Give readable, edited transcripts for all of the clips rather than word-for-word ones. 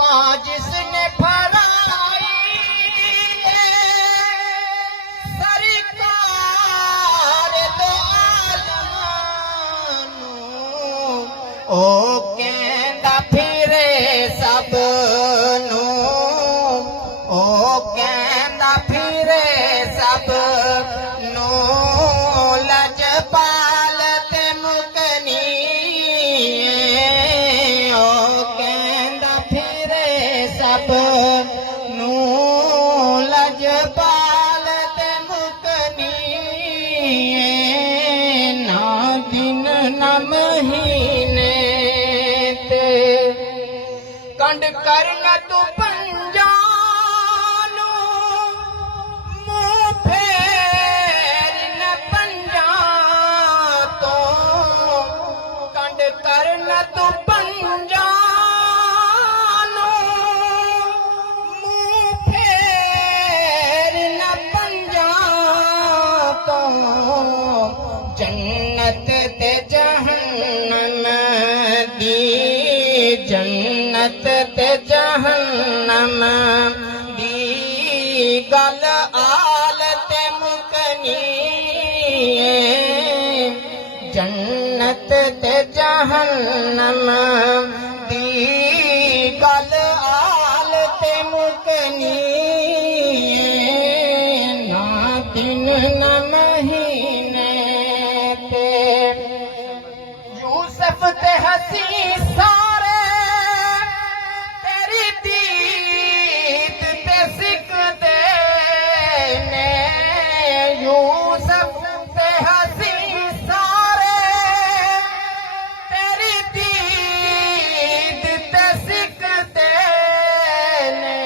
जिसने फराई सरकार दो आलमानू ओ कहंदा फिरे सब नू ओ कहंदा फिरे सब नू लजपाल ते मुकनी ओ कहंदा फिरे सब नू लजपाल ते मुकनी ना दिन ना महीने ते कंड करन तू पंजानू मुंह फेर न पंजा तो कंड करन तू पंजानू मुंह फेर न पंजा तो जन्नत ते जहन्नम दी जन्नत ते जहन्नम दी गल आल ते मुकनी जन्नत ते जहन्नम दी गल आल ते मुकनी ना दिन न महीने ते यूसुफ ते हसी सारे तेरी दीद ते सिकदे ने यूसुफ ते हसी सारे तेरी दीद ते सिकदे ने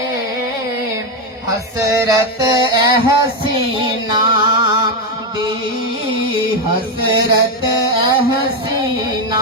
हसरत ए हसीना दी हसरत ए हसीना